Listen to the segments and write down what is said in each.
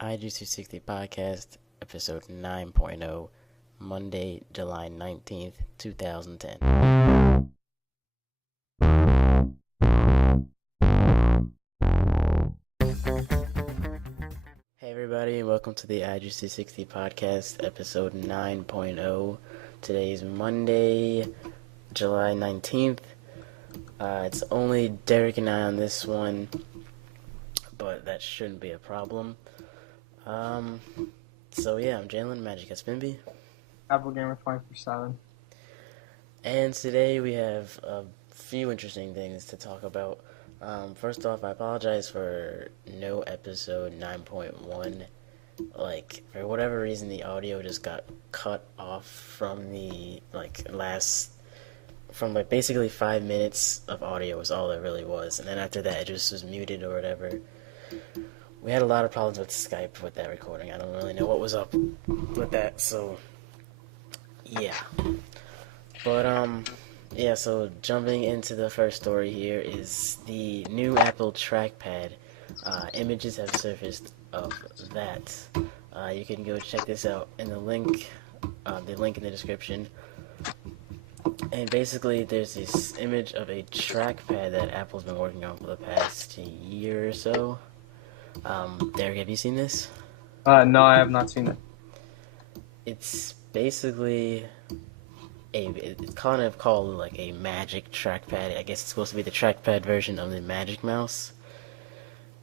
iJuice360 Podcast, episode 9.0, Monday, July 19th, 2010. Hey everybody, and welcome to the iJuice360 Podcast, episode 9.0. Today is Monday, July 19th. It's only Derek and I on this one, but that shouldn't be a problem. So yeah, I'm Jaelen, Magic at Spinby. Apple Gamer 24/7. And today we have a few interesting things to talk about. First off, I apologize for no episode 9.1. For whatever reason, the audio just got cut off from the, basically 5 minutes of audio was all it really was. And then after that, it just was muted or whatever. We had a lot of problems with Skype with that recording. I don't really know what was up with that, so yeah. But, so jumping into the first story here is the new Apple trackpad. Images have surfaced of that. You can go check this out in the link in the description. And basically, there's this image of a trackpad that Apple's been working on for the past year or so. Derek, have you seen this? No, I have not seen it. It's basically it's kind of called like a Magic trackpad. I guess it's supposed to be the trackpad version of the Magic Mouse.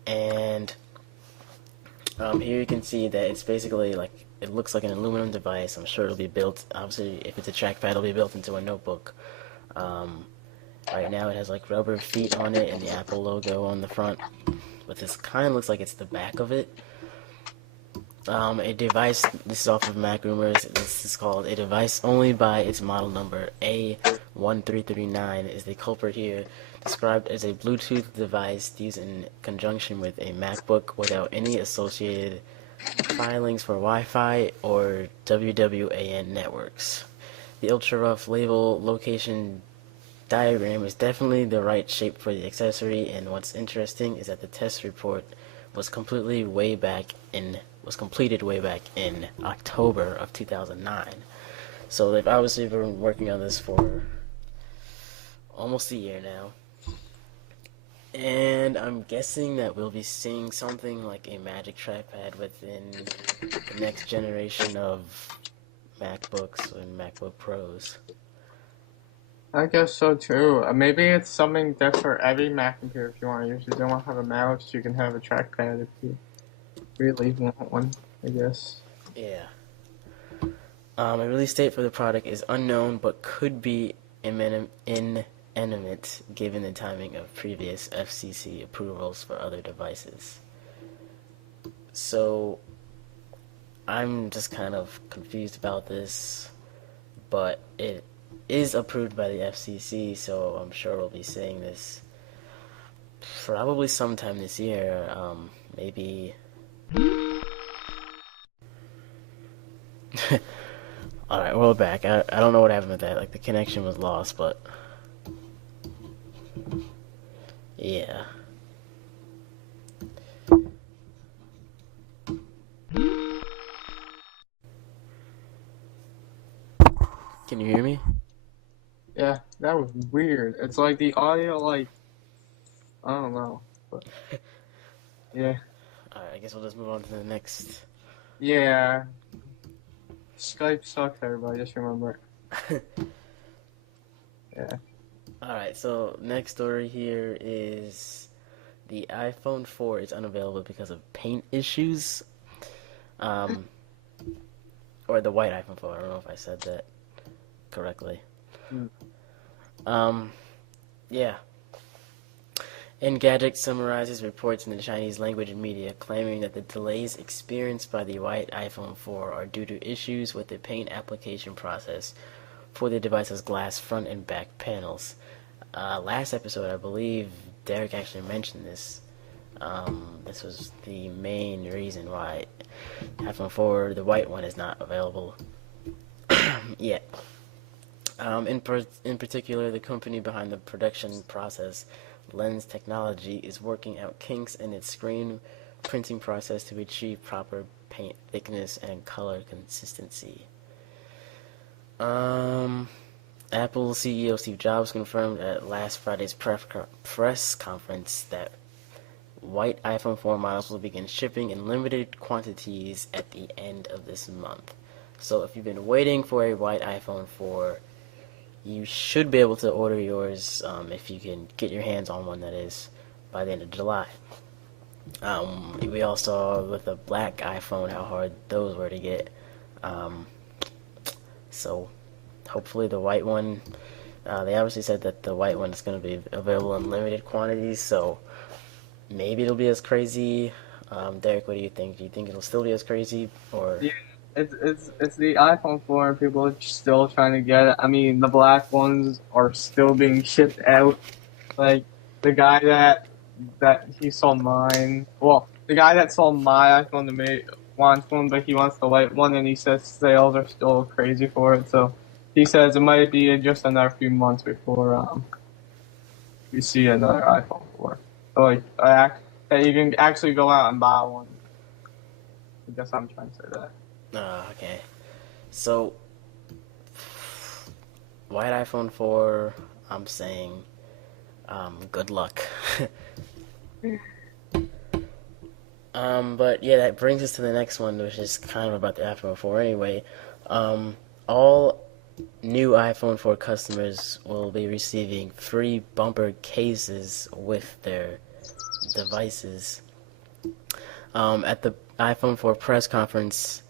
And here you can see that it's basically it looks like an aluminum device. I'm sure it'll be built, obviously if it's a trackpad, it'll be built into a notebook. Right now it has rubber feet on it and the Apple logo on the front. But this kind of looks like it's the back of it. A device, this is off of Mac Rumors, this is called a device only by its model number A1339 is the culprit here, described as a Bluetooth device used in conjunction with a MacBook without any associated filings for Wi-Fi or WWAN networks. The ultra-rough label location diagram is definitely the right shape for the accessory, and what's interesting is that the test report was completed way back in October of 2009. So they've obviously been working on this for almost a year now. And I'm guessing that we'll be seeing something like a Magic trackpad within the next generation of MacBooks and MacBook Pros. I guess so too. Maybe it's something that's for every Mac computer if you want to use it. You don't want to have a mouse, you can have a trackpad if you really want one, I guess. Yeah. A release date for the product is unknown, but could be imminent given the timing of previous FCC approvals for other devices. So, I'm just kind of confused about this, but it is approved by the FCC, so I'm sure we'll be seeing this probably sometime this year, maybe. Alright, we're back. I don't know what happened with that. The connection was lost, but yeah. Can you hear me? Yeah, that was weird. It's like the audio, I don't know. But, yeah. Alright, I guess we'll just move on to the next. Yeah. Skype sucks, everybody, just remember it. Yeah. Alright, so next story here is the iPhone 4 is unavailable because of paint issues. Or the white iPhone 4, I don't know if I said that correctly. Yeah. Engadget summarizes reports in the Chinese language and media claiming that the delays experienced by the white iPhone 4 are due to issues with the paint application process for the device's glass front and back panels. Last episode, I believe Derek actually mentioned this. This was the main reason why iPhone 4, the white one, is not available yet. In particular, the company behind the production process, Lens Technology, is working out kinks in its screen printing process to achieve proper paint thickness and color consistency. Um, Apple CEO Steve Jobs confirmed at last Friday's press conference that white iPhone 4 models will begin shipping in limited quantities at the end of this month. So if you've been waiting for a white iPhone 4, you should be able to order yours if you can get your hands on one, that is, by the end of July. We all saw with the black iPhone how hard those were to get. Um, so hopefully the white one, they obviously said that the white one is going to be available in limited quantities, so maybe it'll be as crazy. Derek, what do you think? Do you think it'll still be as crazy, or? Yeah, it's the iPhone 4. People are still trying to get it. I mean, the black ones are still being shipped out. Like the guy that he sold mine. Well, the guy that sold my iPhone to me wants one, but he wants the white one, and he says sales are still crazy for it. So he says it might be just another few months before we see another iPhone 4. So like that you can actually go out and buy one. I guess I'm trying to say that. Okay. So, white iPhone 4, I'm saying, good luck. But yeah, that brings us to the next one, which is kind of about the iPhone 4 anyway. All new iPhone 4 customers will be receiving free bumper cases with their devices. At the iPhone 4 press conference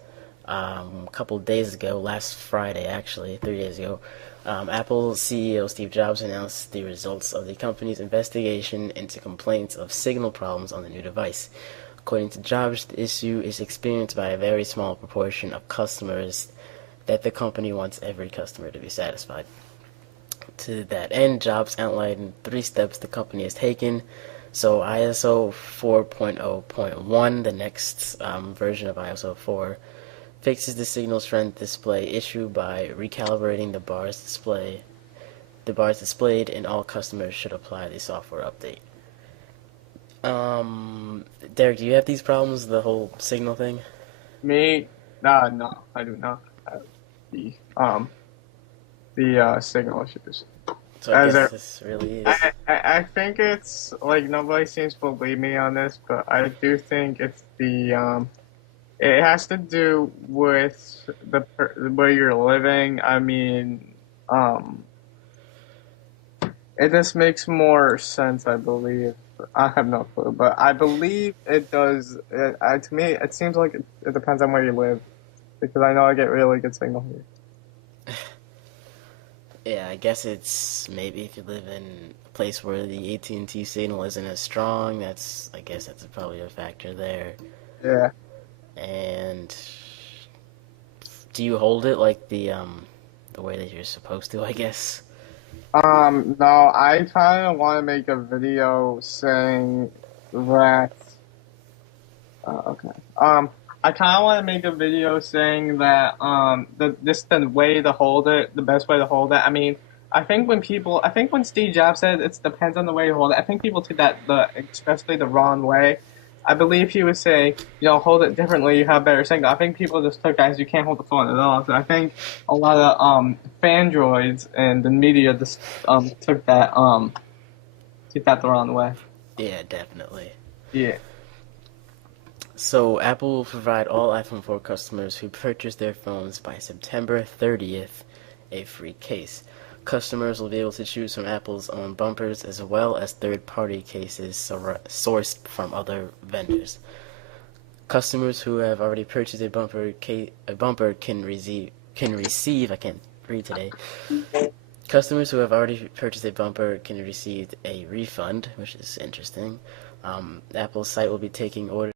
a couple days ago, last Friday actually, 3 days ago, Apple CEO Steve Jobs announced the results of the company's investigation into complaints of signal problems on the new device. According to Jobs, the issue is experienced by a very small proportion of customers that the company wants every customer to be satisfied. To that end, Jobs outlined 3 steps the company has taken. So ISO 4.0.1, the next version of ISO 4, fixes the signal strength display issue by recalibrating the bars displayed, and all customers should apply the software update. Derek, do you have these problems, the whole signal thing? Me, no, I do not have the signal issues. So I As guess there, this really is. I think it's like nobody seems to believe me on this, but I do think it's the it has to do with where you're living. I mean, it just makes more sense, I believe. I have no clue, but I believe it does. To me, it seems like it depends on where you live, because I know I get really good signal here. Yeah, I guess it's maybe if you live in a place where the AT&T signal isn't as strong, I guess that's probably a factor there. Yeah. And do you hold it like the way that you're supposed to, I guess? No, I kind of want to make a video saying that. Okay. I kind of want to make a video saying that the way to hold it, the best way to hold it. I mean, I think when Steve Jobs said it depends on the way you hold it, I think people took that especially the wrong way. I believe he was saying, hold it differently, you have better signal. I think people just took as you can't hold the phone at all. So I think a lot of fandroids and the media just took that the wrong way. Yeah, definitely. Yeah. So Apple will provide all iPhone 4 customers who purchase their phones by September 30th a free case. Customers will be able to choose from Apple's own bumpers as well as third-party cases sourced from other vendors. Customers who have already purchased a bumper can receive. I can't read today. Customers who have already purchased a bumper can receive a refund, which is interesting. Apple's site will be taking orders